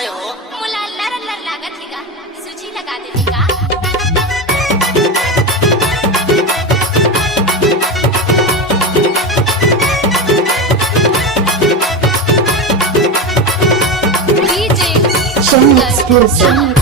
काय हो मुला लर लर लागत है का सूजी लगा देती का CHEN exclusive.